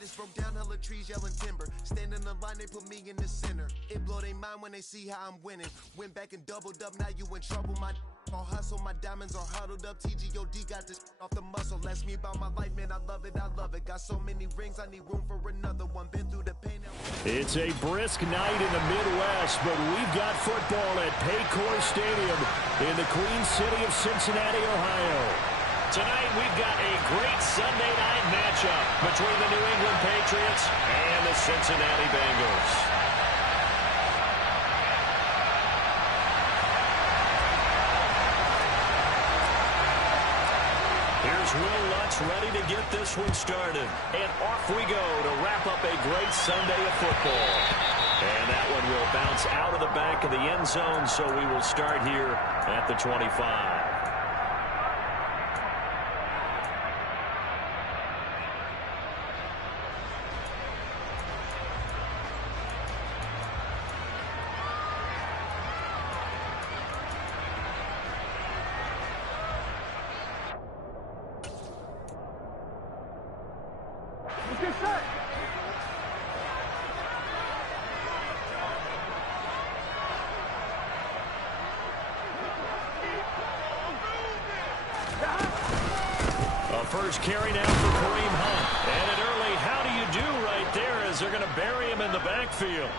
just broke down hella trees, yelling timber. Stand in the line, they put me in the center. It blow their mind when they see how I'm winning. Went back and doubled up, now you in trouble. My all hustle, my diamonds are huddled up. TGOD got this off the muscle. Ask me about my life, man, I love it, I love it. Got so many rings, I need room for another one. Been through the pain. It's a brisk night in the Midwest, but we've got football at Paycor Stadium in the Queen City of Cincinnati, Ohio. Tonight, we've got a great Sunday night matchup between the New England Patriots and the Cincinnati Bengals. Here's Will Lutz ready to get this one started. And off we go to wrap up a great Sunday of football. And that one will bounce out of the back of the end zone, so we will start here at the 25. First carry now for Kareem Hunt. And an early how do you do right there as they're going to bury him in the backfield.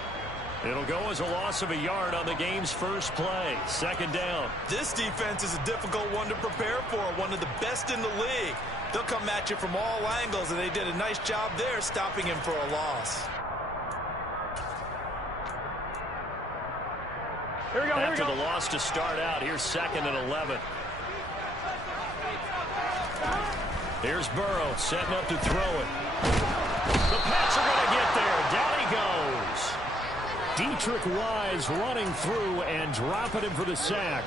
It'll go as a loss of a yard on the game's first play. Second down. This defense is a difficult one to prepare for. One of the best in the league. They'll come at you from all angles, and they did a nice job there stopping him for a loss. Here we go. After the loss to start out, here's 2nd and 11. Here's Burrow setting up to throw it. The Pats are going to get there. Down he goes. Dietrich Wise running through and dropping him for the sack.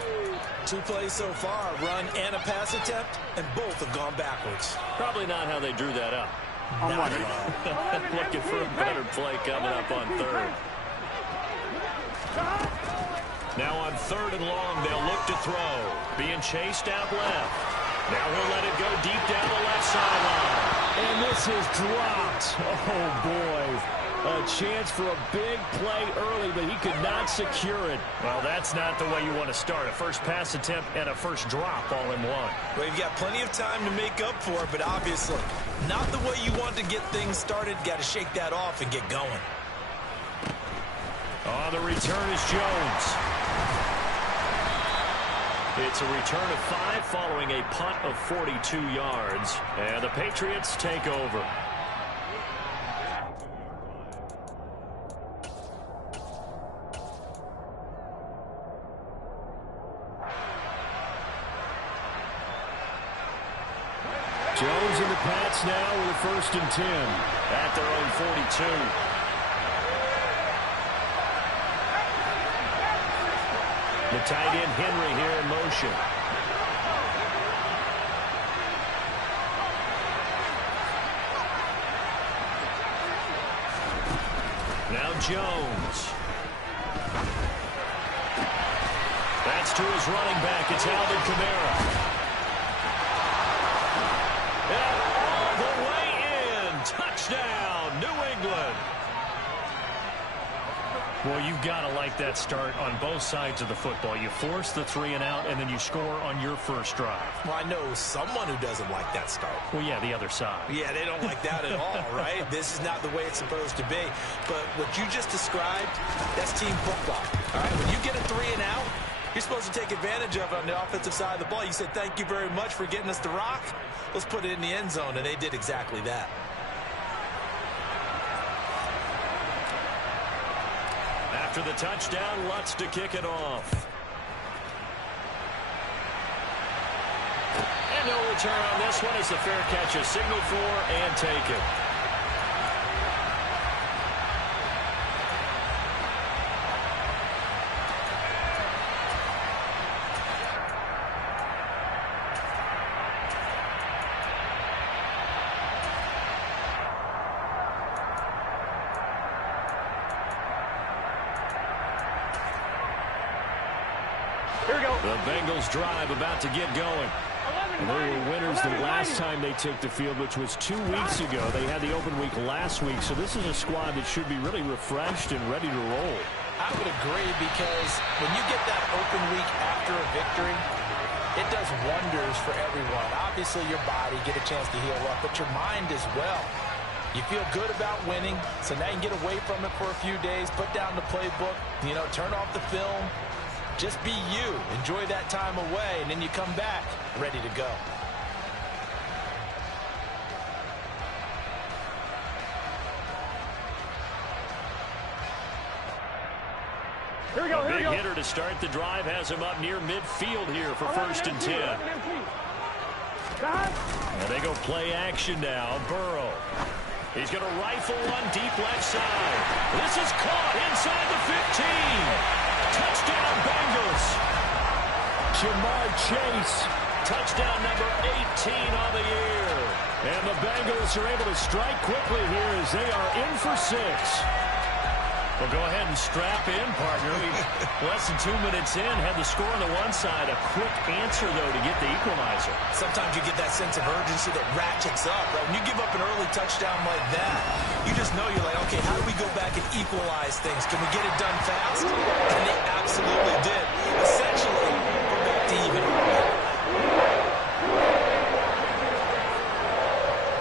2 plays so far, run and a pass attempt, and both have gone backwards. Probably not how they drew that up. Not at all. Looking for a better play coming up on 3rd. Now on 3rd and long, they'll look to throw. Being chased out left. Now he'll let it go deep down the left sideline. And this is dropped. Oh, boy. A chance for a big play early, but he could not secure it. Well, that's not the way you want to start. A first pass attempt and a first drop all in one. Well, you've got plenty of time to make up for it, but obviously not the way you want to get things started. Got to shake that off and get going. On the return is Jones. It's a return of 5 following a punt of 42 yards. And the Patriots take over. Jones and the Pats now with a 1st and 10. At their own 42. The tight end Henry here in motion. Now Jones. That's to his running back. It's Alvin Kamara. And all the way in. Touchdown, New England. Well, you've got to like that start on both sides of the football. You force the 3 and out, and then you score on your first drive. Well, I know someone who doesn't like that start. Well, yeah, the other side. Yeah, they don't like that at all, right? This is not the way it's supposed to be. But what you just described, that's team football. All right, when you get a 3 and out, you're supposed to take advantage of it on the offensive side of the ball. You said, thank you very much for getting us the rock. Let's put it in the end zone, and they did exactly that. After the touchdown, Lutz to kick it off. And no return on this one as the fair catch is signaled for and taken. The Bengals drive about to get going. And they were winners the last time they took the field, which was 2 weeks ago. They had the open week last week, so this is a squad that should be really refreshed and ready to roll. I would agree, because when you get that open week after a victory, it does wonders for everyone. Obviously, your body get a chance to heal up, but your mind as well. You feel good about winning, so now you can get away from it for a few days, put down the playbook, turn off the film. Just be you. Enjoy that time away, and then you come back ready to go. A big hitter to start the drive has him up near midfield here for 1st and 10. And they go play action now. Burrow. He's going to rifle one deep left side. This is caught inside the 15. Touchdown, Bengals. Jamar Chase. Touchdown number 18 on the year. And the Bengals are able to strike quickly here as they are in for 6. Well, go ahead and strap in, partner. Less than 2 minutes in, had the score on the one side. A quick answer, though, to get the equalizer. Sometimes you get that sense of urgency that ratchets up, right? When you give up an early touchdown like that, you just know you're like, okay, how do we go back and equalize things? Can we get it done fast? And they absolutely did. Essentially, we're back to even.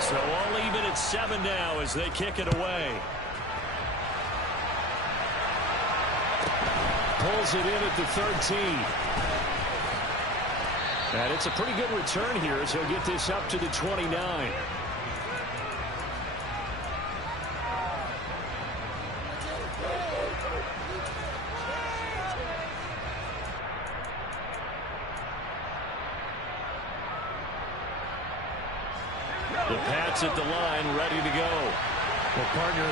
So all even at 7 now as they kick it away. Pulls it in at the 13. And it's a pretty good return here as he'll get this up to the 29. The Pats at the line, ready to go. Well, partner,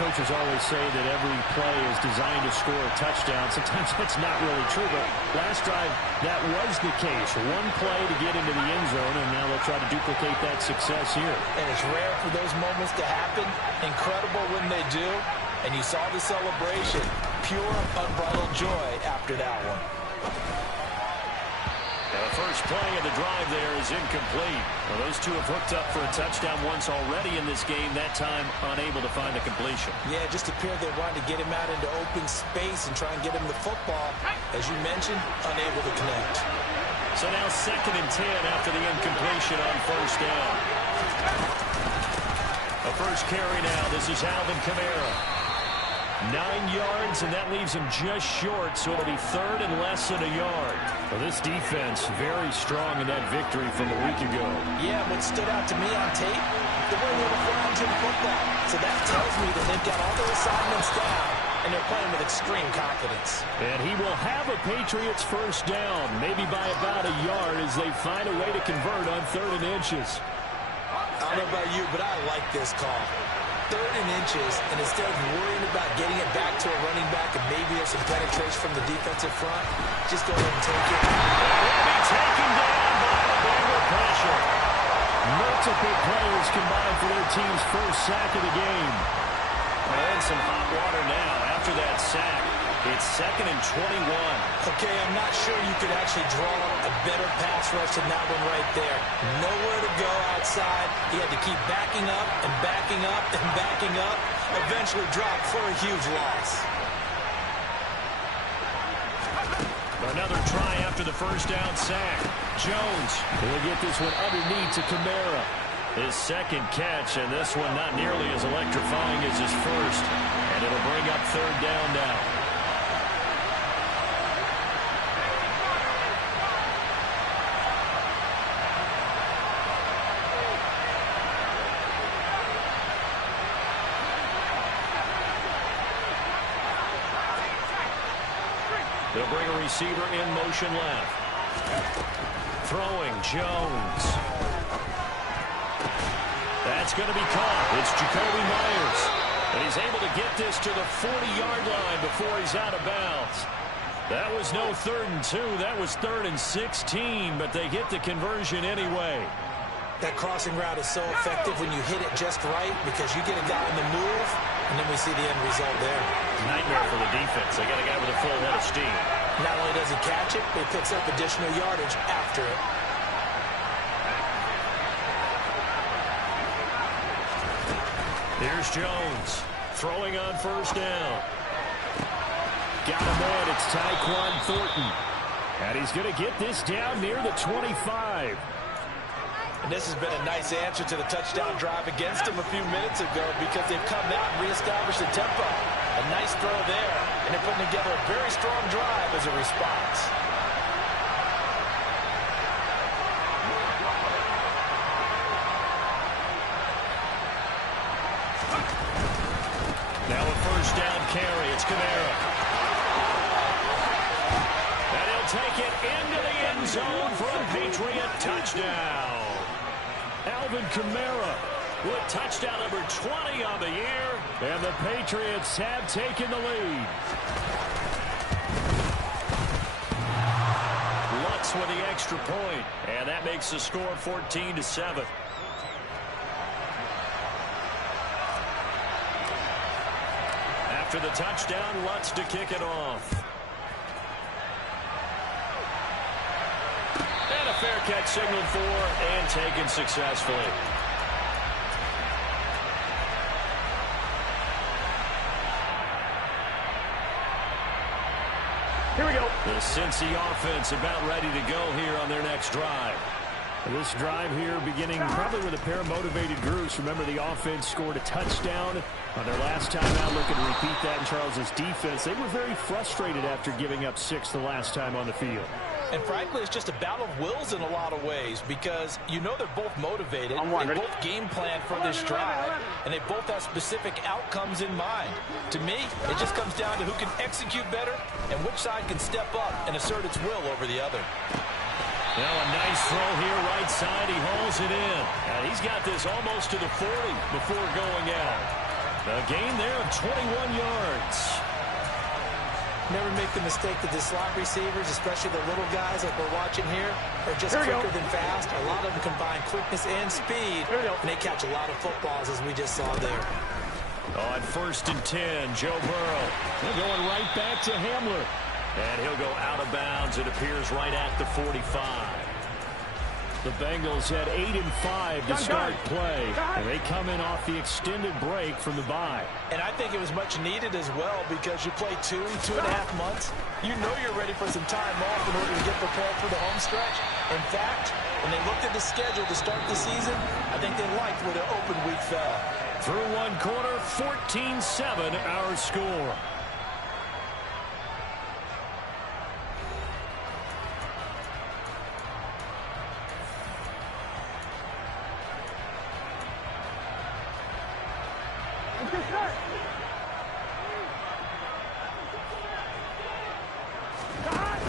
coaches always say that every play is designed to score a touchdown. Sometimes that's not really true, but last drive, that was the case. One play to get into the end zone, and now they'll try to duplicate that success here. And it's rare for those moments to happen. Incredible when they do. And you saw the celebration. Pure, unbridled joy after that one. And the first play of the drive there is incomplete. Well, those two have hooked up for a touchdown once already in this game, that time unable to find a completion. Yeah, it just appeared they wanted to get him out into open space and try and get him the football. As you mentioned, unable to connect. So now 2nd and 10 after the incompletion on 1st down. A first carry now. This is Alvin Kamara. 9 yards, and that leaves him just short, so it'll be 3rd and less than a yard. Well, this defense very strong in that victory from a week ago. Yeah, what stood out to me on tape, the way they were flying to the football. So that tells me that they've got all their assignments down, and they're playing with extreme confidence. And he will have a Patriots 1st down, maybe by about a yard as they find a way to convert on 3rd and inches. I don't know about you, but I like this call. 3rd and inches, and instead of worrying about getting it back to a running back and maybe there's some penetration from the defensive front, just go ahead and take it. Will be taken down by the Bengal pressure. Multiple players combined for their team's 1st sack of the game. And some hot water now after that sack. It's 2nd and 21. Okay, I'm not sure you could actually draw a better pass rush than that one right there. Nowhere to go outside. He had to keep backing up and backing up and backing up. Eventually dropped for a huge loss. Another try after the 1st down sack. Jones will get this one underneath to Kamara. His 2nd catch, and this one not nearly as electrifying as his 1st. And it'll bring up 3rd down now. They'll bring a receiver in motion left. Throwing Jones. That's going to be caught. It's Jacoby Myers. And he's able to get this to the 40-yard line before he's out of bounds. That was no 3rd and 2. That was 3rd and 16, but they get the conversion anyway. That crossing route is so effective when you hit it just right because you get a guy in the move, and then we see the end result there. Nightmare for the defense. They got a guy with a full head of steam. Not only does he catch it, but he picks up additional yardage after it. Here's Jones throwing on first down. Got him in. It's Tyquan Thornton. And he's going to get this down near the 25. And this has been a nice answer to the touchdown drive against them a few minutes ago because they've come out and reestablished the tempo. A nice throw there, and they're putting together a very strong drive as a response. Now a first down carry. It's Kamara. And he'll take it into the end zone for a Patriot touchdown. Alvin Kamara with touchdown number 20 on the year. And the Patriots have taken the lead. Lutz with the extra point. And that makes the score 14-7. After the touchdown, Lutz to kick it off. And a fair catch signaled for and taken successfully. Here we go. The Cincy offense about ready to go here on their next drive. This drive here beginning probably with a pair of motivated groups. Remember, the offense scored a touchdown on their last time out. Looking to repeat that in Charles's defense. They were very frustrated after giving up 6 the last time on the field. And frankly, it's just a battle of wills in a lot of ways because you know they're both motivated. They both game plan for this drive, and they both have specific outcomes in mind. To me, it just comes down to who can execute better and which side can step up and assert its will over the other. Now a nice throw here, right side. He hauls it in. And he's got this almost to the 40 before going out. A gain there of 21 yards. Never make the mistake that the slot receivers, especially the little guys like we're watching here, are just quicker than fast. A lot of them combine quickness and speed, and they catch a lot of footballs, as we just saw there. On 1st and 10, Joe Burrow. They're going right back to Hamler. And he'll go out of bounds. It appears right at the 45. The Bengals had 8-5 to start play. And they come in off the extended break from the bye. And I think it was much needed as well because you play 2.5 months. You know you're ready for some time off in order to get prepared for the home stretch. In fact, when they looked at the schedule to start the season, I think they liked where their open week fell. Through one quarter, 14-7 our score.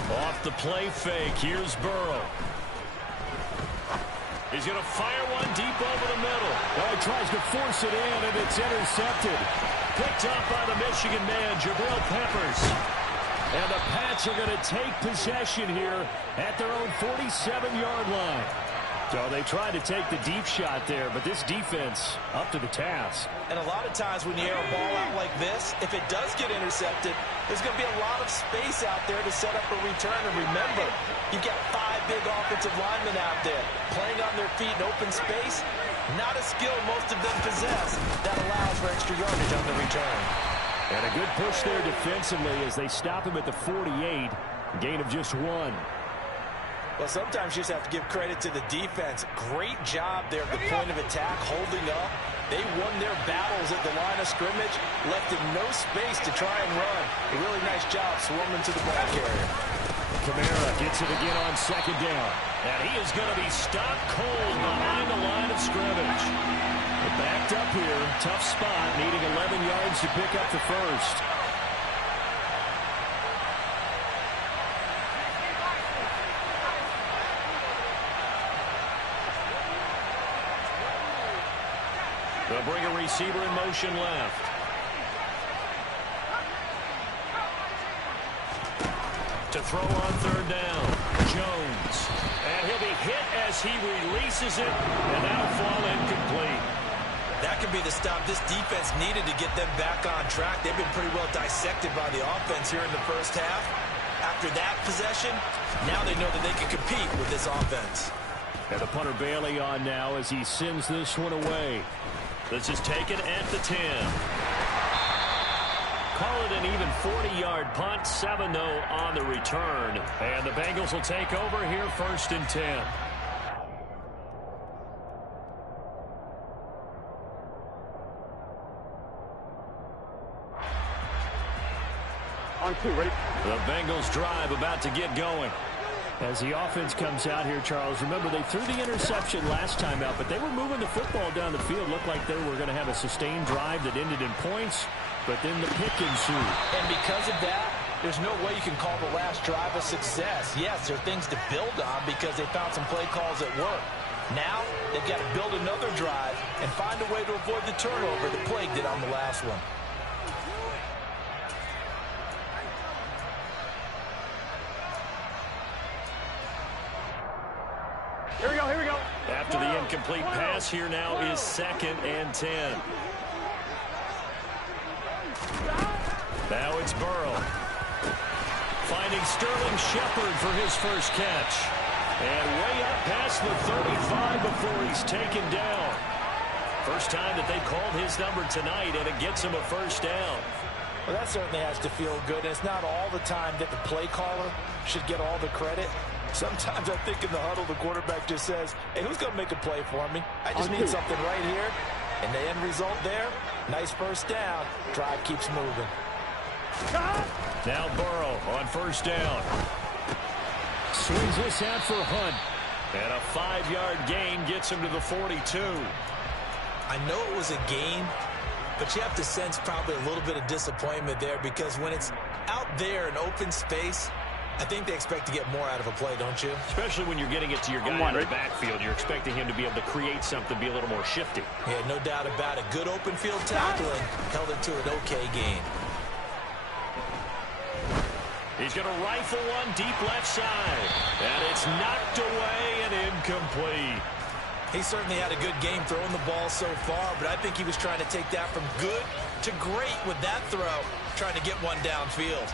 Off the play fake, here's Burrow. He's going to fire one deep over the middle. Oh, he tries to force it in, and it's intercepted. Picked up by the Michigan man, Jabril Peppers. And the Pats are going to take possession here at their own 47-yard line. So they tried to take the deep shot there, but this defense up to the task. And a lot of times when you air a ball out like this, if it does get intercepted, there's going to be a lot of space out there to set up a return. And remember, you've got 5 big offensive linemen out there playing on their feet in open space. Not a skill most of them possess that allows for extra yardage on the return. And a good push there defensively as they stop him at the 48. Gain of just 1. Well, sometimes you just have to give credit to the defense. Great job there at the point of attack, holding up. They won their battles at the line of scrimmage, left in no space to try and run. A really nice job swarming to the ball carrier. Kamara gets it again on 2nd down. And he is going to be stopped cold behind the line of scrimmage. They're backed up here. Tough spot, needing 11 yards to pick up the first. They'll bring a receiver in motion left. To throw on 3rd down, Jones. And he'll be hit as he releases it, and that'll fall incomplete. That could be the stop this defense needed to get them back on track. They've been pretty well dissected by the offense here in the first half. After that possession, now they know that they can compete with this offense. And the punter Bailey on now as he sends this one away. This is taken at the 10. Call it an even 40-yard punt, 7-0 on the return. And the Bengals will take over here, 1st and 10. On 2, ready? The Bengals drive about to get going. As the offense comes out here, Charles, remember they threw the interception last time out, but they were moving the football down the field. Looked like they were going to have a sustained drive that ended in points, but then the pick ensued. And because of that, there's no way you can call the last drive a success. Yes, there are things to build on because they found some play calls that work. Now, they've got to build another drive and find a way to avoid the turnover that plagued it on the last one. Here we go, here we go. After the incomplete pass, here now is 2nd and 10. Now it's Burrow. Finding Sterling Shepard for his first catch. And way up past the 35 before he's taken down. First time that they've called his number tonight, and it gets him a first down. Well, that certainly has to feel good. It's not all the time that the play caller should get all the credit. Sometimes I think in the huddle, the quarterback just says, hey, who's going to make a play for me? I just need something right here. And the end result there, nice first down. Drive keeps moving. Now Burrow on first down. Swings this out for Hunt. And a 5-yard gain gets him to the 42. I know it was a gain, but you have to sense probably a little bit of disappointment there because when it's out there in open space, I think they expect to get more out of a play, don't you? Especially when you're getting it to your guy in the backfield. You're expecting him to be able to create something, be a little more shifty. Yeah, no doubt about it. Good open field tackling held it to an okay gain. He's going to rifle one deep left side. And it's knocked away and incomplete. He certainly had a good game throwing the ball so far, but I think he was trying to take that from good to great with that throw, trying to get one downfield.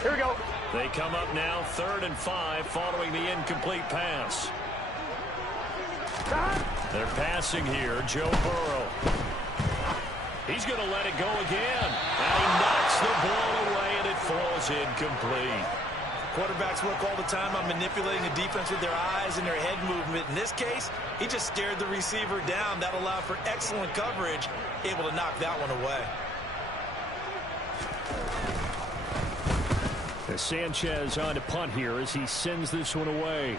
Here we go. They come up now 3rd and 5 following the incomplete pass. They're passing here. Joe Burrow. He's going to let it go again. And he knocks the ball away, and it falls incomplete. Quarterbacks work all the time on manipulating the defense with their eyes and their head movement. In this case, he just stared the receiver down. That allowed for excellent coverage, able to knock that one away. As Sanchez on to punt here as he sends this one away.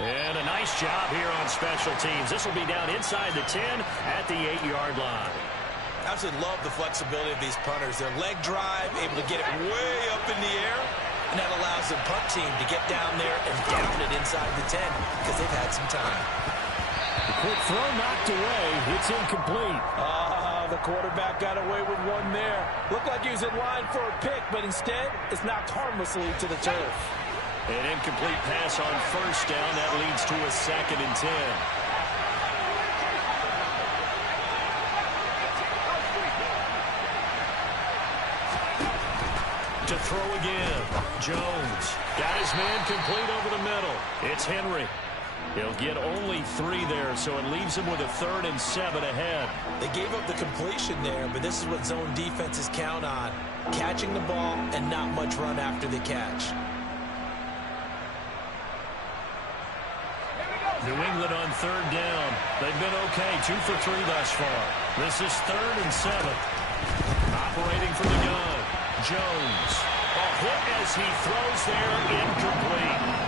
And a nice job here on special teams. This will be down inside the 10 at the 8-yard line. Absolutely love the flexibility of these punters. Their leg drive, able to get it way up in the air, and that allows the punt team to get down there and down it inside the 10 because they've had some time. The quick throw knocked away. It's incomplete. The quarterback got away with one there. Looked like he was in line for a pick, but instead it's knocked harmlessly to the turf. An incomplete pass on first down. That leads to a 2nd and 10. To throw again. Jones got his man complete over the middle. It's Henry. He'll get only 3 there, so it leaves him with a 3rd and 7 ahead. They gave up the completion there, but this is what zone defenses count on. Catching the ball and not much run after the catch. New England on 3rd down. They've been okay, 2 for 3 thus far. This is 3rd and 7. Operating from the gun. Jones. A hit as he throws there, incomplete.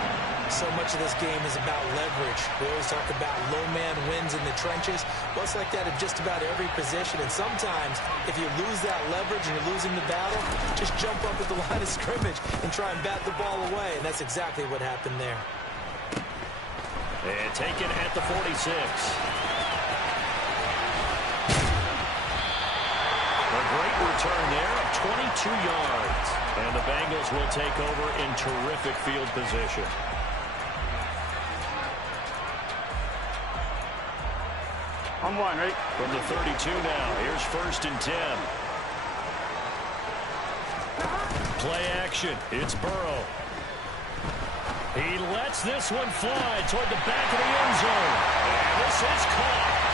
So much of this game is about leverage. We always talk about low man wins in the trenches. Well, it's like that in just about every position. And sometimes, if you lose that leverage and you're losing the battle, just jump up at the line of scrimmage and try and bat the ball away. And that's exactly what happened there. And taken at the 46. A great return there of 22 yards. And the Bengals will take over in terrific field position. On 1, right? From the 32 now, here's 1st and 10. Play action, it's Burrow. He lets this one fly toward the back of the end zone. And this is caught.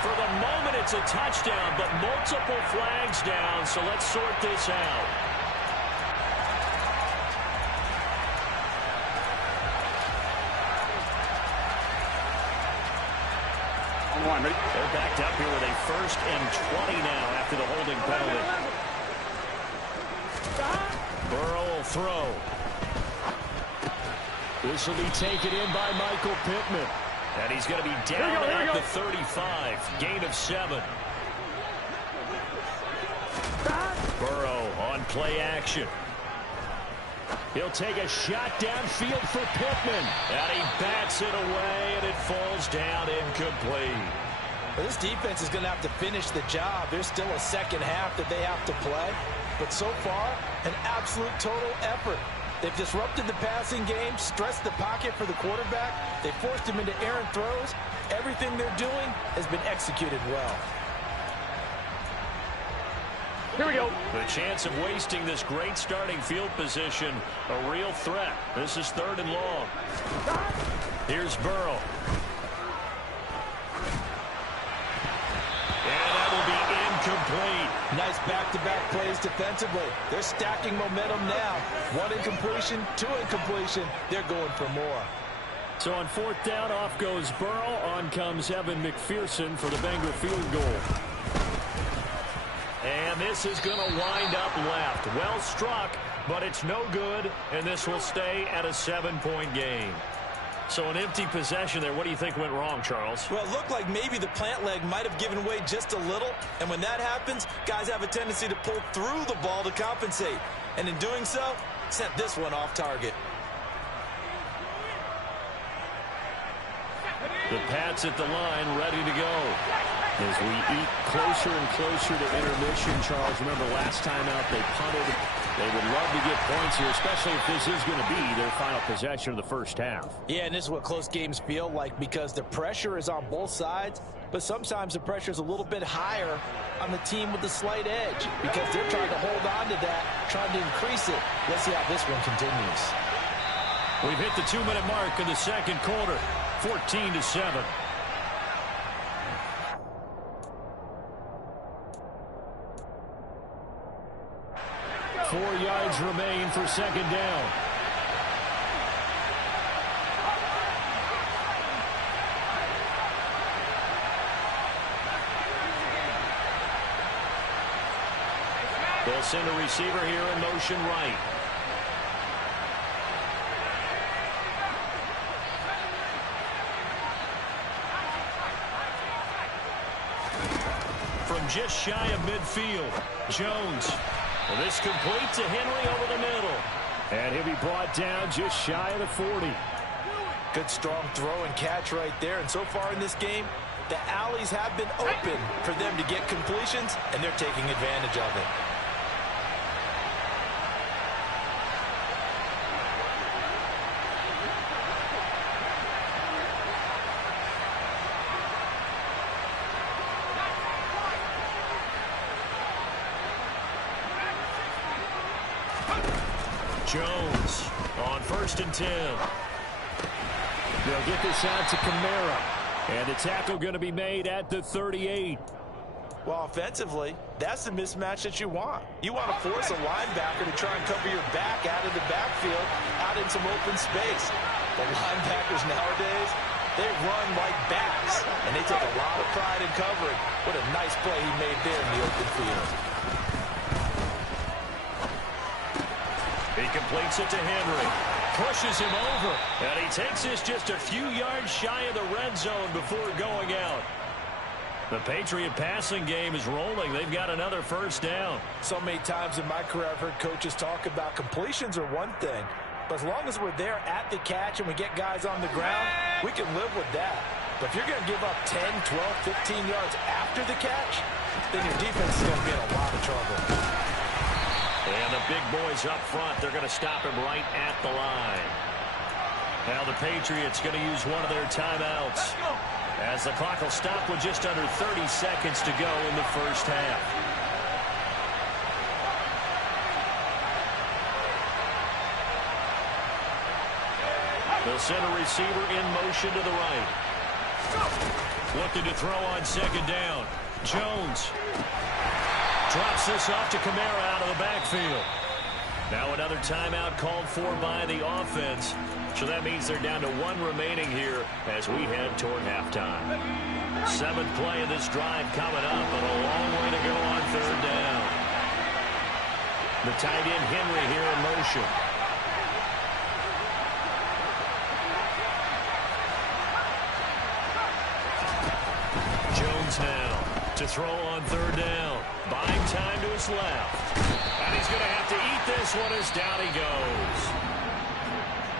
For the moment, it's a touchdown, but multiple flags down, so let's sort this out. On one, ready? They're backed up here with a 1st and 20 now after the holding penalty. Burrow will throw. This will be taken in by Michael Pittman. And he's going to be down at the 35. Gain of 7. Burrow on play action. He'll take a shot downfield for Pittman. And he bats it away, and it falls down incomplete. Well, this defense is going to have to finish the job. There's still a second half that they have to play. But so far, an absolute total effort. They've disrupted the passing game, stressed the pocket for the quarterback. They forced him into errant throws. Everything they're doing has been executed well. Here we go. The chance of wasting this great starting field position, a real threat. This is 3rd and long. Here's Burrow. And that will be incomplete. Nice back-to-back plays defensively. They're stacking momentum now. 1 incompletion, 2 incompletion. They're going for more. So on 4th down, off goes Burrow. On comes Evan McPherson for the Bengal field goal. And this is going to wind up left. Well struck, but it's no good, and this will stay at a 7-point game. So an empty possession there. What do you think went wrong, Charles? Well, it looked like maybe the plant leg might have given way just a little, and when that happens, guys have a tendency to pull through the ball to compensate. And in doing so, sent this one off target. The Pats at the line, ready to go. As we eat closer and closer to intermission, Charles, remember last time out they punted. They would love to get points here, especially if this is going to be their final possession of the first half. Yeah, and this is what close games feel like because the pressure is on both sides, but sometimes the pressure is a little bit higher on the team with the slight edge because they're trying to hold on to that, trying to increase it. Let's see how this one continues. We've hit the 2-minute mark in the second quarter, 14-7. Four yards remain for 2nd down. They'll send a receiver here in motion right. From just shy of midfield, Jones. Well, this complete to Henry over the middle. And he'll be brought down just shy of the 40. Good strong throw and catch right there. And so far in this game, the alleys have been open for them to get completions, and they're taking advantage of it. Jones on 1st and 10. They'll get this out to Kamara. And the tackle going to be made at the 38. Well, offensively, that's the mismatch that you want. You want to force a linebacker to try and cover your back out of the backfield, out in some open space. The linebackers nowadays, they run like backs, and they take a lot of pride in covering. What a nice play he made there in the open field. He completes it to Henry. Pushes him over. And he takes this just a few yards shy of the red zone before going out. The Patriot passing game is rolling. They've got another 1st down. So many times in my career I've heard coaches talk about completions are one thing. But as long as we're there at the catch and we get guys on the ground, we can live with that. But if you're going to give up 10, 12, 15 yards after the catch, then your defense is going to be in a lot of trouble. And the big boys up front, they're going to stop him right at the line. Now the Patriots going to use one of their timeouts as the clock will stop with just under 30 seconds to go in the first half. They'll send a receiver in motion to the right. Looking to throw on second down. Jones drops this off to Kamara out of the backfield. Now another timeout called for by the offense. So that means they're down to one remaining here as we head toward halftime. Seventh play of this drive coming up, but a long way to go on third down. The tight end Henry here in motion. Jones now to throw on third down. Buying time to his left. And he's going to have to eat this one as down he goes.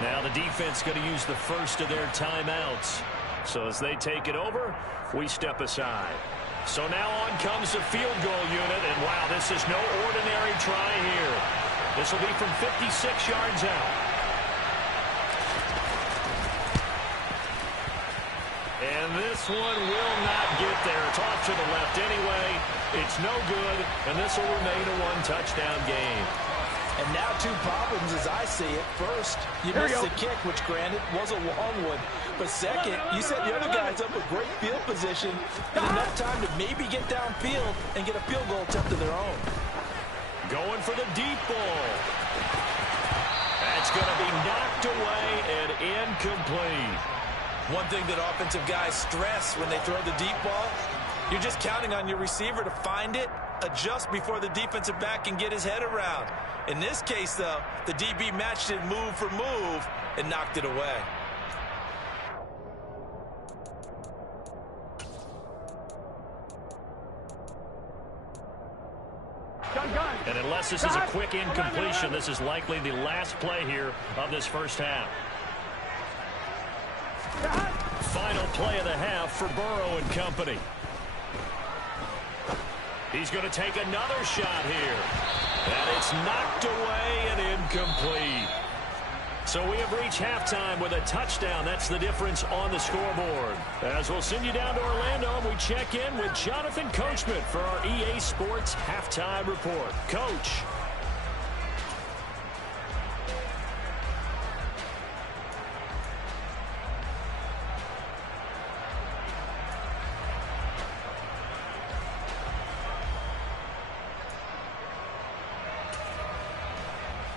Now the defense going to use the first of their timeouts. So as they take it over, we step aside. So now on comes the field goal unit. And wow, this is no ordinary try here. This will be from 56 yards out. And this one will not get there. It's off to the left anyway. It's no good, and this will remain a one-touchdown game. And now two problems as I see it. First, you missed the kick, which granted was a long one. But second, you set the other guys up with great field position and enough time to maybe get downfield and get a field goal attempt of their own. Going for the deep ball. That's going to be knocked away and incomplete. One thing that offensive guys stress when they throw the deep ball, you're just counting on your receiver to find it, adjust before the defensive back can get his head around. In this case, though, the DB matched it move for move and knocked it away. And unless this is a quick incompletion, this is likely the last play here of this first half. Final play of the half for Burrow and company. He's going to take another shot here. And it's knocked away and incomplete. So we have reached halftime with a touchdown. That's the difference on the scoreboard. As we'll send you down to Orlando, and we check in with Jonathan Coachman for our EA Sports Halftime Report. Coach.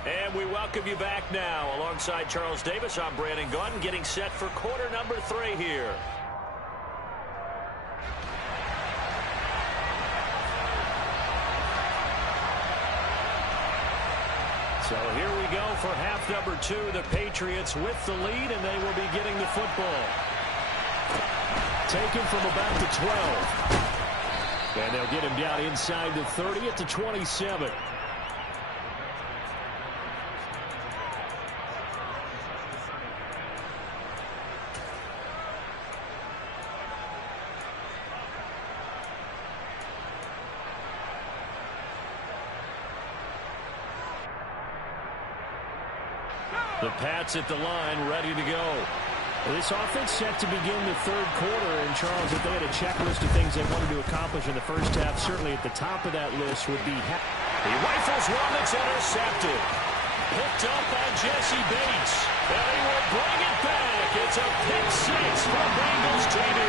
And we welcome you back now. Alongside Charles Davis, I'm Brandon Gaudin, getting set for quarter number 3 here. So here we go for half number 2. The Patriots with the lead, and they will be getting the football. Taken from about the 12. And they'll get him down inside the 30 at the 27. The Pats at the line, ready to go. This offense set to begin the third quarter, and Charles, if they had a checklist of things they wanted to accomplish in the first half, certainly at the top of that list would be... He rifles one that's intercepted. Picked up by Jesse Bates. And he will bring it back. It's a pick six for Bengals TV.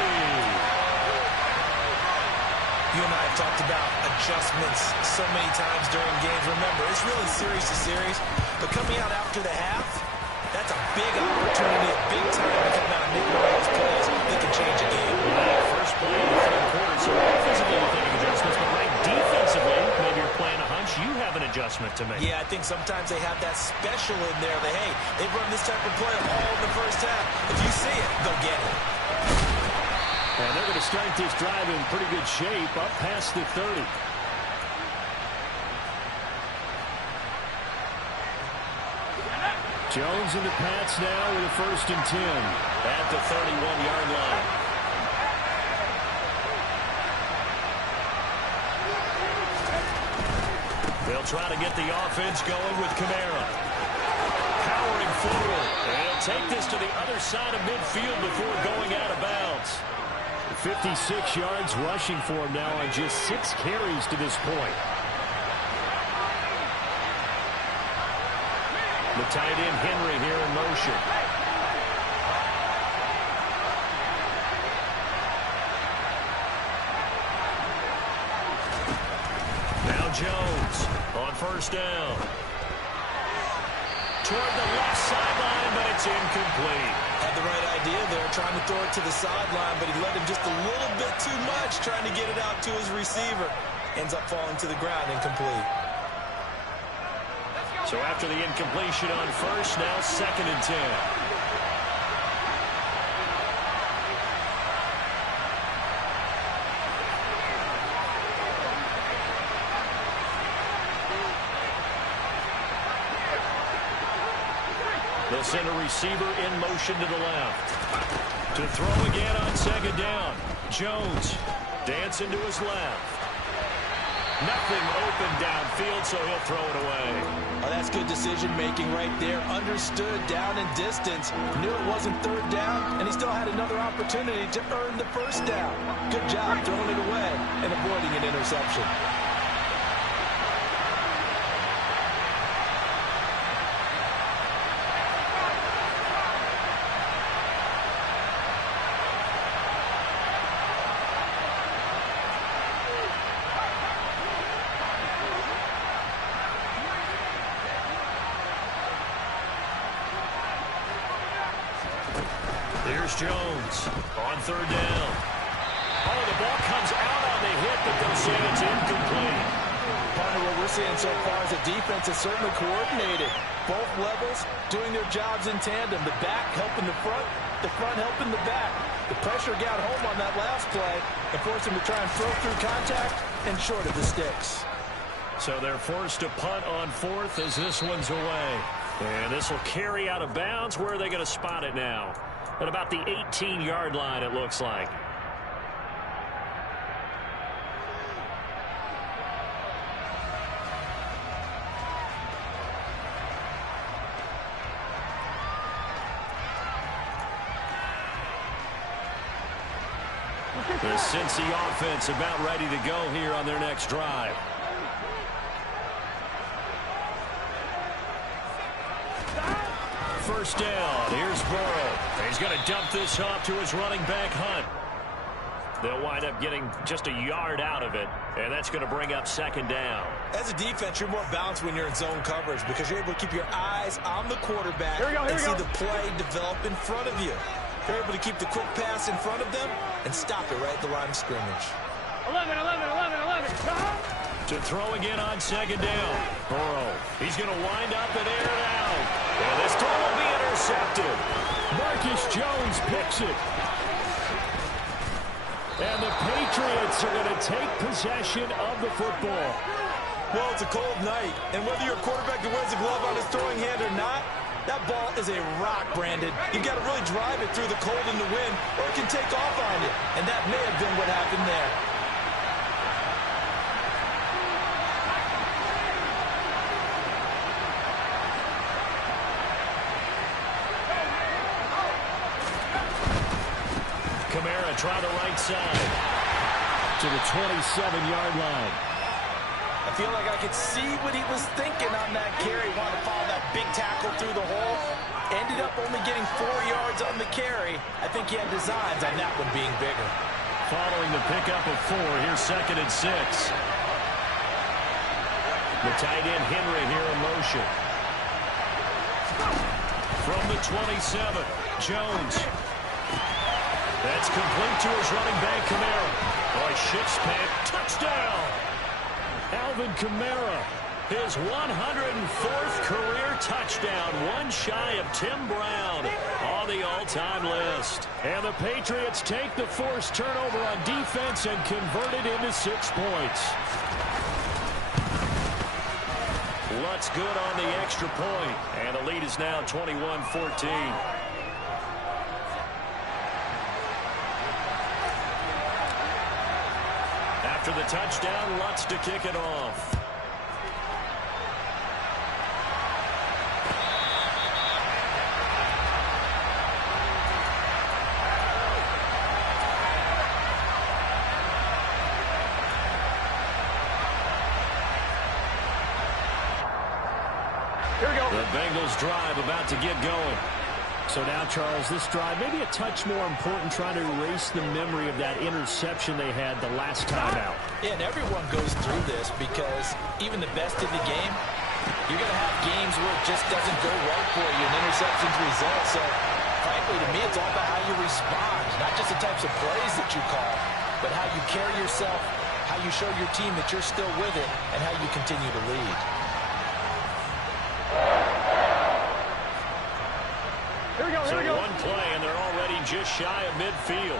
You and I have talked about adjustments so many times during games. Remember, it's really series to series. But coming out after the half, that's a big opportunity, a big time to come out and make one of those plays that can change a game. First play in the third quarter, so offensively you're thinking adjustments, but right defensively, maybe you're playing a hunch, you have an adjustment to make. Yeah, I think sometimes they have that special in there that, hey, they've run this type of play all in the first half. If you see it, they'll get it. And they're going to start this drive in pretty good shape, up past the 30. Jones and the Pats now with a 1st and 10. At the 31-yard line. They'll try to get the offense going with Kamara. Powering forward. And he'll take this to the other side of midfield before going out of bounds. 56 yards rushing for him now on just 6 carries to this point. The tight end Henry here in motion. Now Jones on first down. Toward the left sideline, but it's incomplete. Had the right idea there, trying to throw it to the sideline, but he led him just a little bit too much, trying to get it out to his receiver. Ends up falling to the ground, incomplete. So after the incompletion on first, now 2nd and 10. They'll send a receiver in motion to the left. To throw again on 2nd down. Jones dancing to his left. Nothing open downfield, so he'll throw it away. Oh, that's good decision-making right there. Understood down and distance. Knew it wasn't 3rd down, and he still had another opportunity to earn the 1st down. Good job throwing it away and avoiding an interception. Here's Jones on 3rd down. Oh, the ball comes out on the hit, but they'll say it's incomplete. Partner, what we're seeing so far is the defense is certainly coordinated. Both levels doing their jobs in tandem. The back helping the front helping the back. The pressure got home on that last play and forced him to try and throw through contact and short of the sticks. So they're forced to punt on 4th as this one's away. And this will carry out of bounds. Where are they going to spot it now? At about the 18-yard line, it looks like. The Cincy offense about ready to go here on their next drive. First down. Here's Burrow. He's going to dump this off to his running back, Hunt. They'll wind up getting just a yard out of it, and that's going to bring up 2nd down. As a defense, you're more balanced when you're in zone coverage because you're able to keep your eyes on the quarterback and see the play develop in front of you. You're able to keep the quick pass in front of them and stop it right at the line of scrimmage. 11. To throw again on 2nd down. Burrow. He's going to wind up and air it out. And this throw will be intercepted. Marcus Jones picks it. And the Patriots are going to take possession of the football. Well, it's a cold night, and whether you're a quarterback that wears a glove on his throwing hand or not, that ball is a rock, Brandon. You've got to really drive it through the cold and the wind, or it can take off on you, and that may have been what happened there. Kamara try the right side to the 27-yard line. I feel like I could see what he was thinking on that carry. Wanted to follow that big tackle through the hole. Ended up only getting 4 yards on the carry. I think he had designs on that one being bigger. Following the pickup of 4, here's 2nd and 6. The tight end Henry here in motion. From the 27, Jones. That's complete to his running back, Kamara. Boy, shifts back. Touchdown! Alvin Kamara, his 104th career touchdown, one shy of Tim Brown on the all-time list. And the Patriots take the forced turnover on defense and convert it into 6 points. Lutz good on the extra point, and the lead is now 21-14. After the touchdown, Lutz to kick it off. Here we go. The Bengals drive about to get going. So now, Charles, this drive maybe a touch more important, trying to erase the memory of that interception they had the last time out. Yeah, and everyone goes through this because even the best in the game, you're going to have games where it just doesn't go right for you and interceptions result. So, frankly, to me, it's all about how you respond, not just the types of plays that you call, but how you carry yourself, how you show your team that you're still with it, and how you continue to lead. So one play, and they're already just shy of midfield.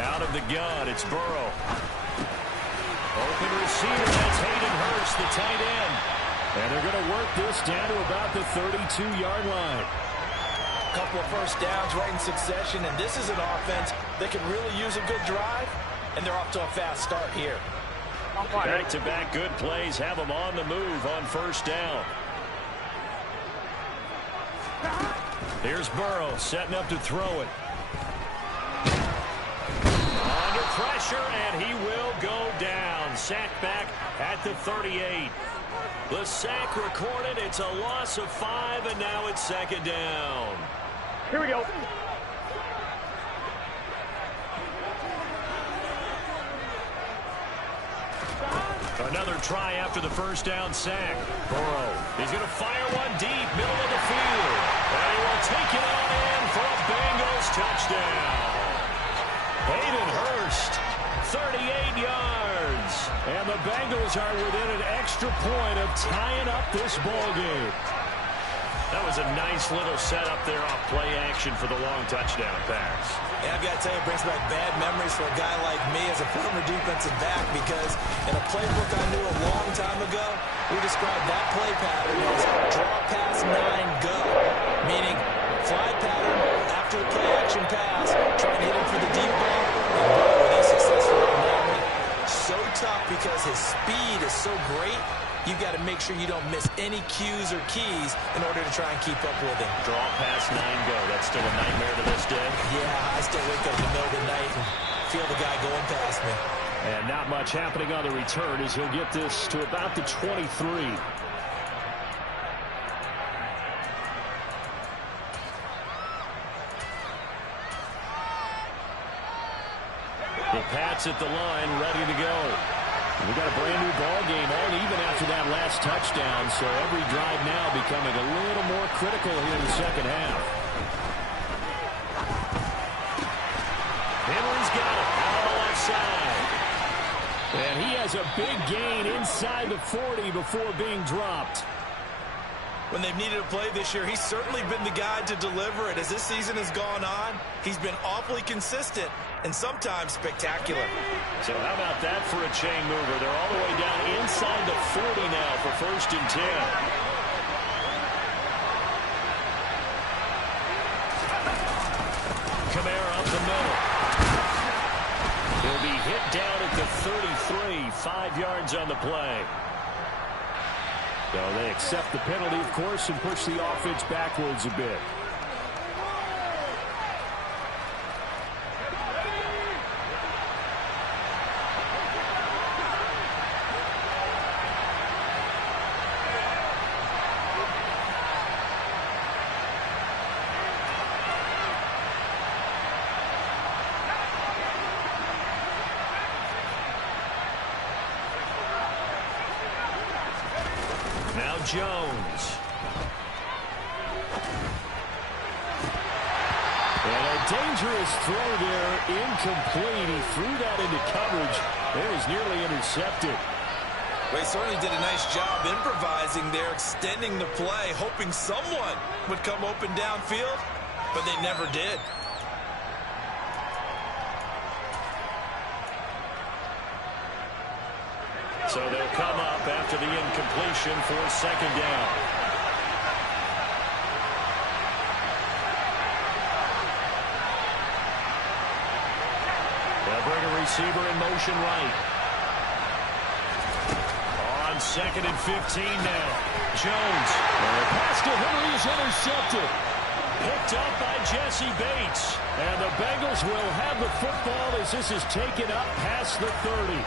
Out of the gun, it's Burrow. Open receiver, that's Hayden Hurst, the tight end. And they're going to work this down to about the 32-yard line. A couple of first downs right in succession, and this is an offense that can really use a good drive, and they're off to a fast start here. Back-to-back good plays have them on the move on first down. Here's Burrow setting up to throw it. Under pressure, and he will go down. Sacked back at the 38. The sack recorded. It's a loss of 5, and now it's second down. Here we go. Another try after the first down sack. Burrow, he's going to fire one deep, middle of the field. And he will take it on in for a Bengals touchdown. Hayden Hurst, 38 yards. And the Bengals are within an extra point of tying up this ball game. That was a nice little setup there off play action for the long touchdown pass. Yeah, I've got to tell you, it brings back bad memories for a guy like me as a former defensive back, because in a playbook I knew a long time ago, we described that play pattern as draw, pass, 9, go. Meaning, fly pattern after the play action pass, try and hit him for the deep ball, and boy, were they successful on that one. So tough because his speed is so great. You've got to make sure you don't miss any cues or keys in order to try and keep up with him. Draw, pass, 9, go. That's still a nightmare to this day. Yeah, I still wake up in the middle of the night and feel the guy going past me. And not much happening on the return as he'll get this to about the 23. The Pats at the line, ready to go. We got a brand new ball game, all even after that last touchdown, so every drive now becoming a little more critical here in the second half. Henry's got it on the left side. And he has a big gain inside the 40 before being dropped. When they've needed a play this year, he's certainly been the guy to deliver it. As this season has gone on, he's been awfully consistent and sometimes spectacular. So how about that for a chain mover? They're all the way down inside the 40 now for 1st and 10. Kamara up the middle. He'll be hit down at the 33, 5 yards on the play. So they accept the penalty, of course, and push the offense backwards a bit. Now Jones. And a dangerous throw there, incomplete. He threw that into coverage. It was nearly intercepted. Well, he certainly did a nice job improvising there, extending the play, hoping someone would come open downfield, but they never did. So they'll come up after the incompletion for 2nd down. They'll bring a receiver in motion right. On 2nd and 15 now. Jones. And the pass to Henry is intercepted. Picked up by Jesse Bates. And the Bengals will have the football as this is taken up past the 30.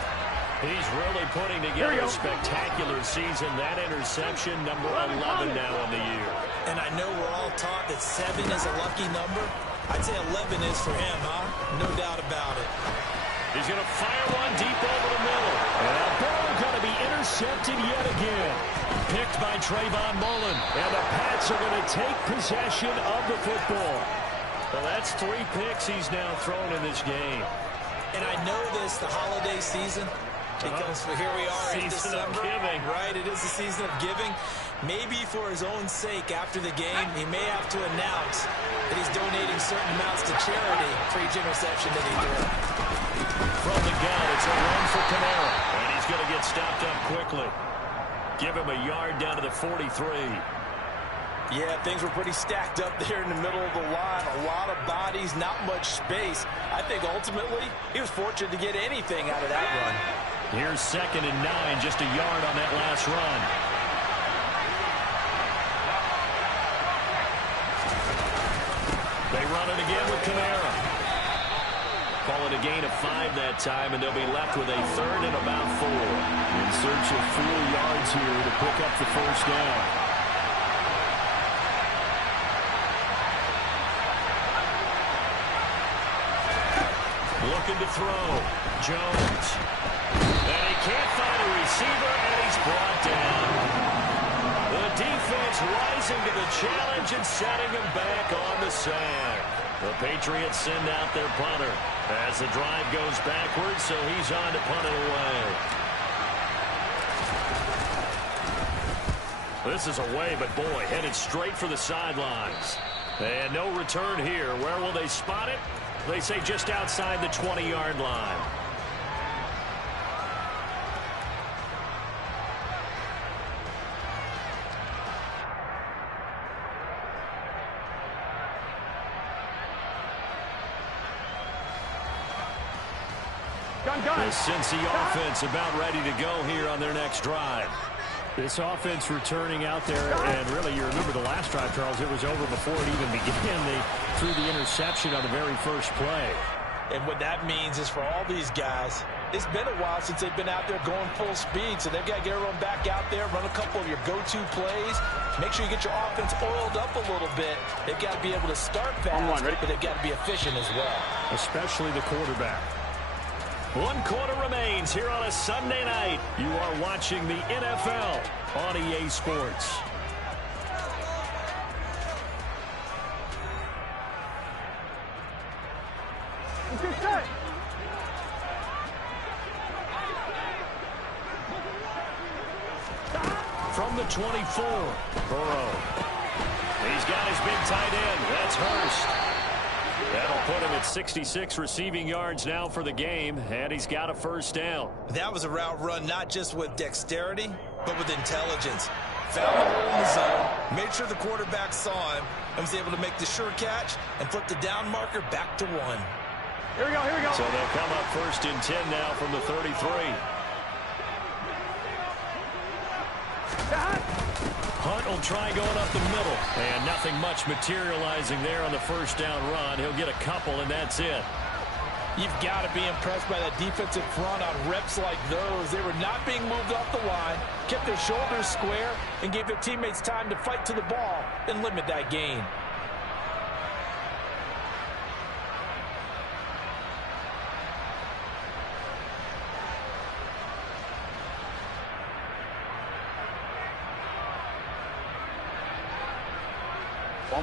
He's really putting together a spectacular season. That interception, number 11 now on the year. And I know we're all taught that 7 is a lucky number. I'd say 11 is for him, huh? No doubt about it. He's going to fire one deep over the middle. And now Burrow going to be intercepted yet again. Picked by Trayvon Mullen. And the Pats are going to take possession of the football. Well, that's 3 picks he's now thrown in this game. And I know this, the holiday season, because here we are in December, right? It is the season of giving. Maybe for his own sake, after the game, he may have to announce that he's donating certain amounts to charity for each interception that he threw. From the gun, it's a run for Kamara. And he's going to get stopped up quickly. Give him a yard down to the 43. Yeah, things were pretty stacked up there in the middle of the line. A lot of bodies, not much space. I think ultimately he was fortunate to get anything out of that run. Here's 2nd and 9, just a yard on that last run. They run it again with Kamara. Call it a gain of 5 that time, and they'll be left with a 3rd and about 4. In search of 4 yards here to pick up the first down. Looking to throw. Jones. And he can't find a receiver, and he's brought down. The defense rising to the challenge and setting him back on the sack. The Patriots send out their punter as the drive goes backwards, so he's on to punt it away. This is away, but boy, headed straight for the sidelines. And no return here. Where will they spot it? They say just outside the 20-yard line. The Cincy offense about ready to go here on their next drive. This offense returning out there, and really, you remember the last drive, Charles, it was over before it even began. They threw the interception on the very first play. And what that means is for all these guys, it's been a while since they've been out there going full speed, so they've got to get everyone back out there, run a couple of your go-to plays, make sure you get your offense oiled up a little bit. They've got to be able to start fast, but they've got to be efficient as well. Especially the quarterback. 1 quarter remains here on a Sunday night. You are watching the NFL on EA Sports. From the 24, Burrow. He's got his big tight end. That's Hurst. That'll put him at 66 receiving yards now for the game, and he's got a first down. That was a route run not just with dexterity, but with intelligence. Found the hole in the zone, made sure the quarterback saw him, and was able to make the sure catch and flip the down marker back to 1. Here we go, here we go. So they'll come up 1st and 10 now from the 33. Hunt will try going up the middle. And nothing much materializing there on the first down run. He'll get a couple, and that's it. You've got to be impressed by that defensive front on reps like those. They were not being moved off the line, kept their shoulders square, and gave their teammates time to fight to the ball and limit that gain.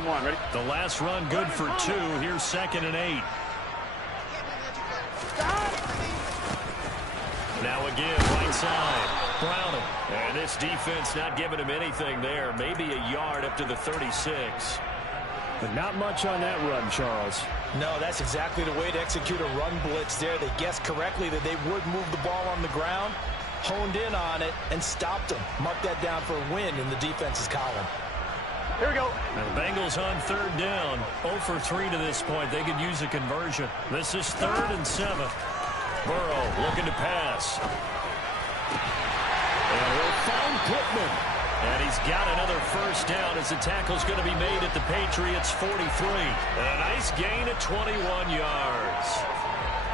One, ready? The last run good for 2. Here's 2nd and 8. Now again, right side. Browning. And this defense not giving him anything there. Maybe a yard up to the 36. But not much on that run, Charles. No, that's exactly the way to execute a run blitz there. They guessed correctly that they would move the ball on the ground, honed in on it, and stopped them. Mark that down for a win in the defense's column. Here we go. Now the Bengals on 3rd down. 0 for 3 to this point. They could use a conversion. This is 3rd and 7. Burrow looking to pass. And he'll find Pittman. And he's got another first down as the tackle's going to be made at the Patriots' 43. And a nice gain of 21 yards.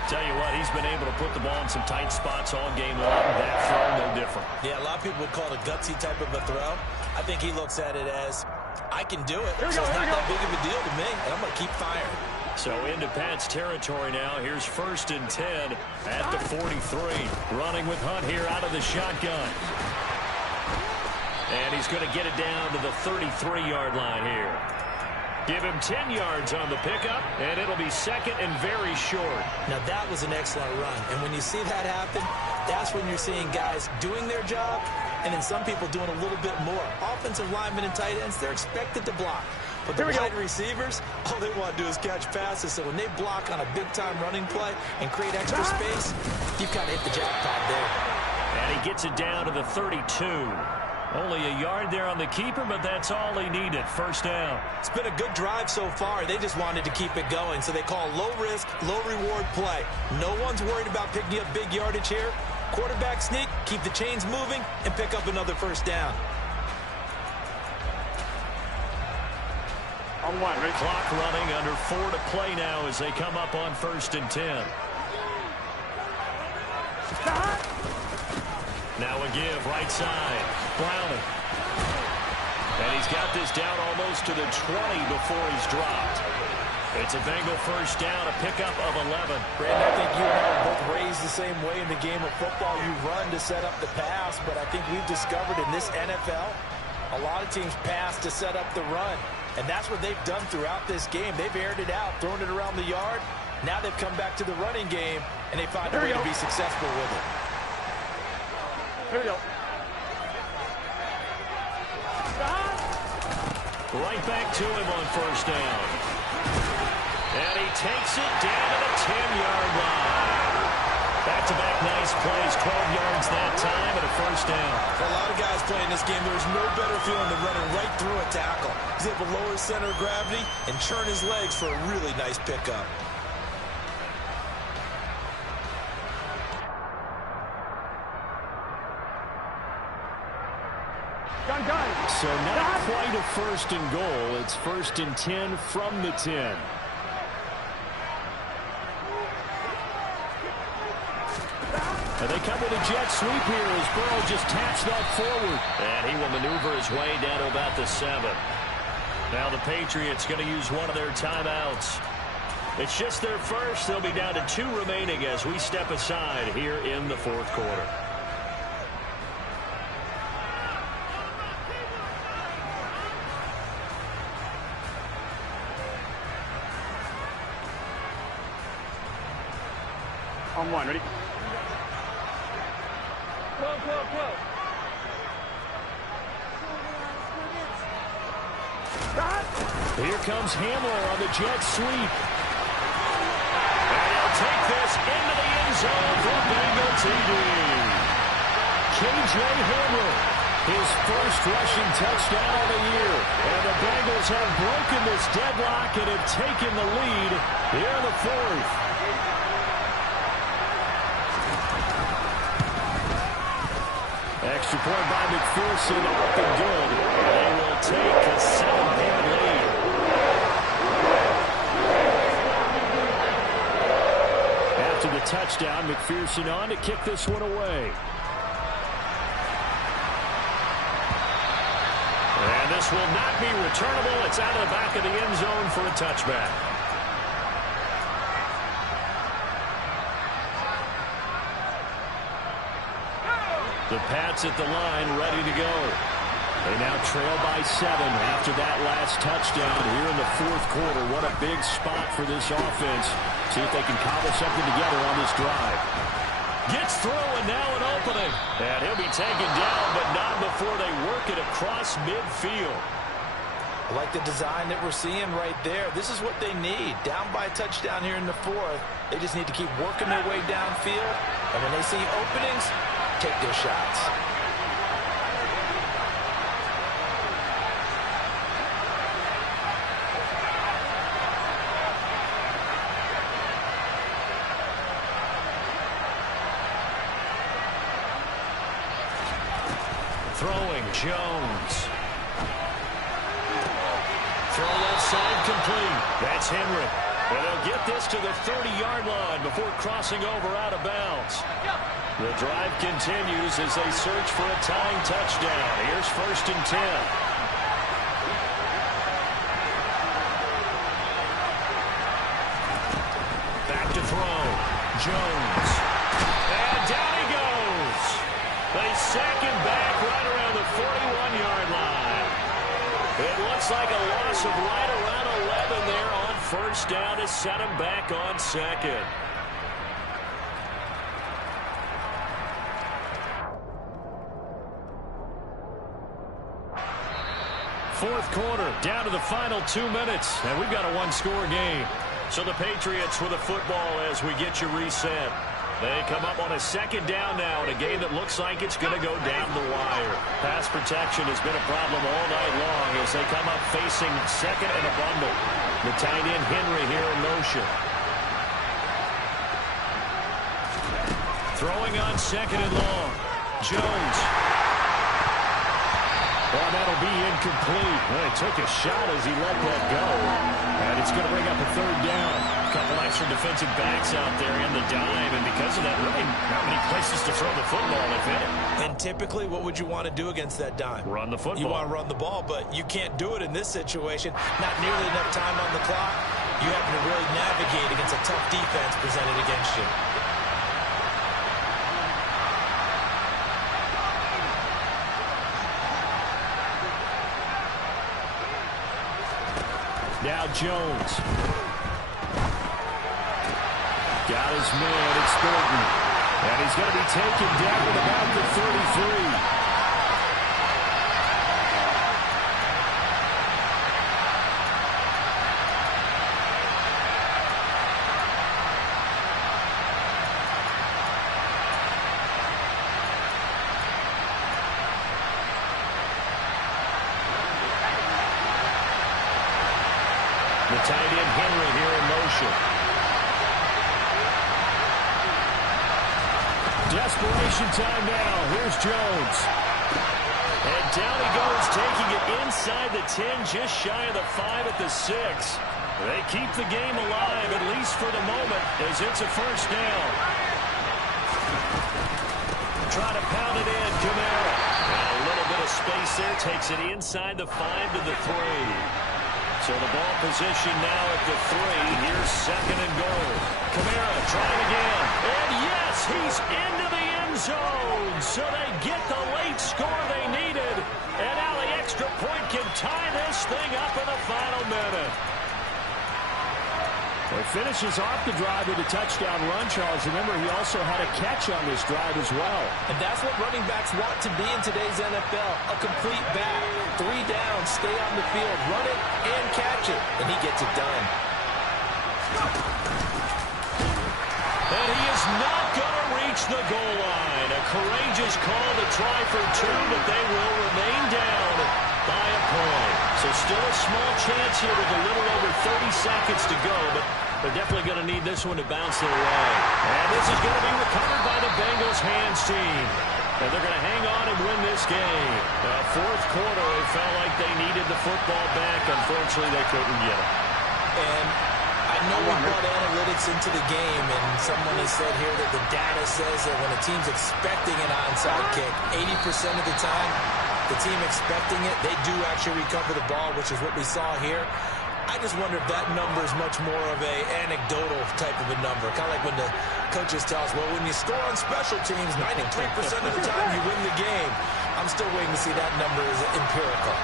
Tell you what, he's been able to put the ball in some tight spots all game long. That throw, no different. Yeah, a lot of people would call it a gutsy type of a throw. I think he looks at it as, I can do it. So it's not that big of a deal to me, and I'm going to keep firing. So into Pat's territory now. Here's 1st and 10 at the 43. Running with Hunt here out of the shotgun. And he's going to get it down to the 33-yard line here. Give him 10 yards on the pickup, and it'll be 2nd and very short. Now, that was an excellent run. And when you see that happen, that's when you're seeing guys doing their job, and then some people doing a little bit more. Offensive linemen and tight ends, they're expected to block. But the wide receivers, all they want to do is catch passes. So when they block on a big-time running play and create extra space, you've kind of hit the jackpot there. And he gets it down to the 32. Only a yard there on the keeper, but that's all he needed. 1st down. It's been a good drive so far. They just wanted to keep it going, so they call low-risk, low-reward play. No one's worried about picking up big yardage here. Quarterback sneak, keep the chains moving, and pick up another 1st down. On one, ready? Clock running, under 4 to play now as they come up on 1st and 10. Now a give, right side. Browning. And he's got this down almost to the 20 before he's dropped. It's a Bengal 1st down, a pickup of 11. Brandon, I think you and I are both raised the same way in the game of football. You run to set up the pass, but I think we've discovered in this NFL, a lot of teams pass to set up the run. And that's what they've done throughout this game. They've aired it out, thrown it around the yard. Now they've come back to the running game, and they find a way to be successful with it. Here we go. Right back to him on 1st down. And he takes it down to the 10-yard line. Back-to-back nice plays, 12 yards that time, and a 1st down. For a lot of guys playing this game, there's no better feeling than running right through a tackle. He's able to lower his center of gravity and churn his legs for a really nice pickup. So not quite a 1st and goal. It's 1st and 10 from the 10. And they come with a jet sweep here as Burrow just taps that forward. And he will maneuver his way down to about the 7. Now the Patriots going to use one of their timeouts. It's just their first. They'll be down to 2 remaining as we step aside here in the 4th quarter. On one, ready? Here comes Hamler on the jet sweep. And he'll take this into the end zone for Bengal TD. K.J. Hamler, his first rushing touchdown of the year. And the Bengals have broken this deadlock and have taken the lead here in the 4th. Extra point by McPherson, up and good. They will take a 7-point lead. After the touchdown, McPherson on to kick this one away. And this will not be returnable. It's out of the back of the end zone for a touchback. The Pats at the line, ready to go. They now trail by 7 after that last touchdown here in the 4th quarter. What a big spot for this offense. See if they can cobble something together on this drive. Gets through, and now an opening. And he'll be taken down, but not before they work it across midfield. I like the design that we're seeing right there. This is what they need. Down by a touchdown here in the 4th. They just need to keep working their way downfield. And when they see openings, take their shots. Throwing, Jones. Throw left side complete. That's Henry. And they'll get this to the 30-yard line before crossing over out of bounds. The drive continues as they search for a tying touchdown. Here's 1st and 10. Back to throw. Jones. And down he goes. They sack him back right around the 41-yard line. It looks like a loss of right around 11 there on 1st down to set him back on 2nd. Fourth quarter, down to the final 2 minutes, and we've got a one-score game. So the Patriots with the football as we get you reset. They come up on a 2nd down now in a game that looks like it's going to go down the wire. Pass protection has been a problem all night long as they come up facing 2nd and a bundle. The tight end Henry here in motion. Throwing on 2nd and long. Jones. Well, that'll be incomplete. Well, he took a shot as he let that go. And it's going to bring up a 3rd down. A couple extra defensive backs out there in the dime. And because of that, really not many places to throw the football, if any. And typically, what would you want to do against that dime? Run the football. You want to run the ball, but you can't do it in this situation. Not nearly enough time on the clock. You have to really navigate against a tough defense presented against you. Now Jones. Got his man, it's Thornton. And he's going to be taken down at about the 33. The tight end Henry here in motion. Desperation time now. Here's Jones. And down he goes, taking it inside the 10, just shy of the 5 at the 6. They keep the game alive, at least for the moment, as it's a 1st down. Try to pound it in, Kamara. A little bit of space there, takes it inside the 5 to the 3. So the ball position now at the 3. Here's 2nd and goal. Kamara trying again. And yes, he's into the end zone. So they get the late score they needed. And now the extra point can tie this thing up in the final minute. Well, he finishes off the drive with a touchdown run, Charles. Remember, he also had a catch on this drive as well. And that's what running backs want to be in today's NFL. A complete back. 3 downs, stay on the field, run it, and catch it. And he gets it done. And he is not going to reach the goal line. A courageous call to try for 2, but they will remain down by a point. So still a small chance here with a little over 30 seconds to go, but they're definitely going to need this one to bounce their way. And this is going to be recovered by the Bengals hands team. And they're going to hang on and win this game. Fourth quarter, it felt like they needed the football back. Unfortunately, they couldn't get it. And I know we brought analytics into the game, and someone has said here that the data says that when a team's expecting an onside kick, 80% of the time, the team expecting it, they do actually recover the ball, which is what we saw here. I just wonder if that number is much more of a anecdotal type of a number. Kind of like when the coaches tell us, well, when you score on special teams, 93% of the time you win the game. I'm still waiting to see that number is empirical.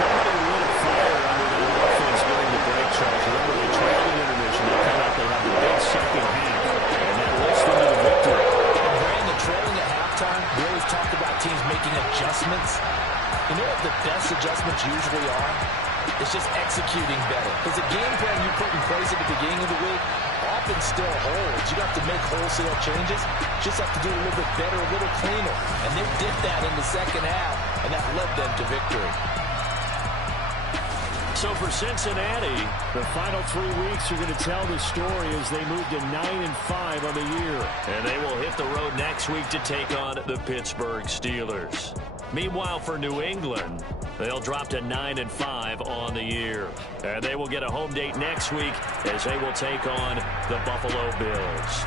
Somebody lit a fire under the offense during the break, Charles. Remember, they trailed in intermission. They come out, they have the big second half, and that lifts them to the victory. Trailing at halftime, we always talk about teams making adjustments. You know what the best adjustments usually are? It's just executing better. Because the game plan you put in place at the beginning of the week often still holds. You don't have to make wholesale changes. You just have to do it a little bit better, a little cleaner. And they did that in the second half, and that led them to victory. So for Cincinnati, the final 3 weeks are going to tell the story as they move to 9-5 on the year. And they will hit the road next week to take on the Pittsburgh Steelers. Meanwhile, for New England, they'll drop to 9-5 on the year. And they will get a home date next week as they will take on the Buffalo Bills.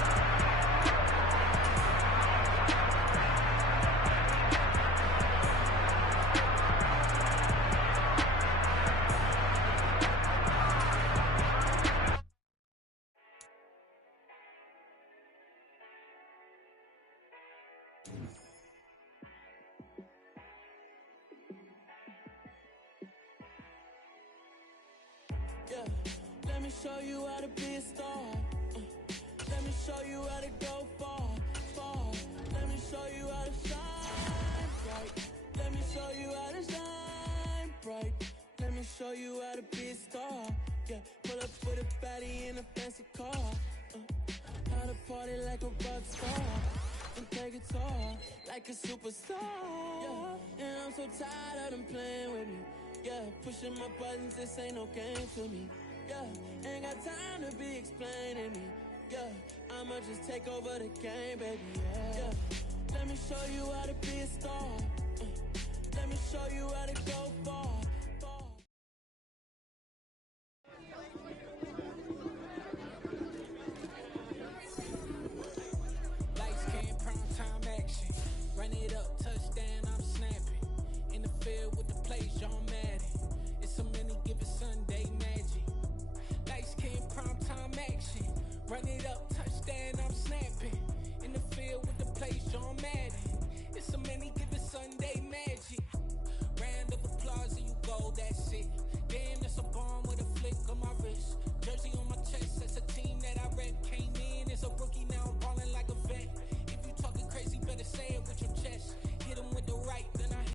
Yeah, let me show you how to be a star. Let me show you how to go far, far. Let me show you how to shine bright. Let me show you how to shine bright. Let me show you how to be a star. Yeah, pull up with a baddie in a fancy car. How to party like a rock star and play guitar like a superstar. Yeah, and I'm so tired of them playing with me. Yeah, pushing my buttons, this ain't no game to me. Yeah, ain't got time to be explaining me. Yeah, I'ma just take over the game, baby. Yeah, let me show you how to be a star. Let me show you how to go far, far. Lights, can, prime time action. Run it up, touchdown, I'm snapping. In the field with the plays, John Madden. It's so many given Sunday magic. Lights, can, prime time action. Run it up,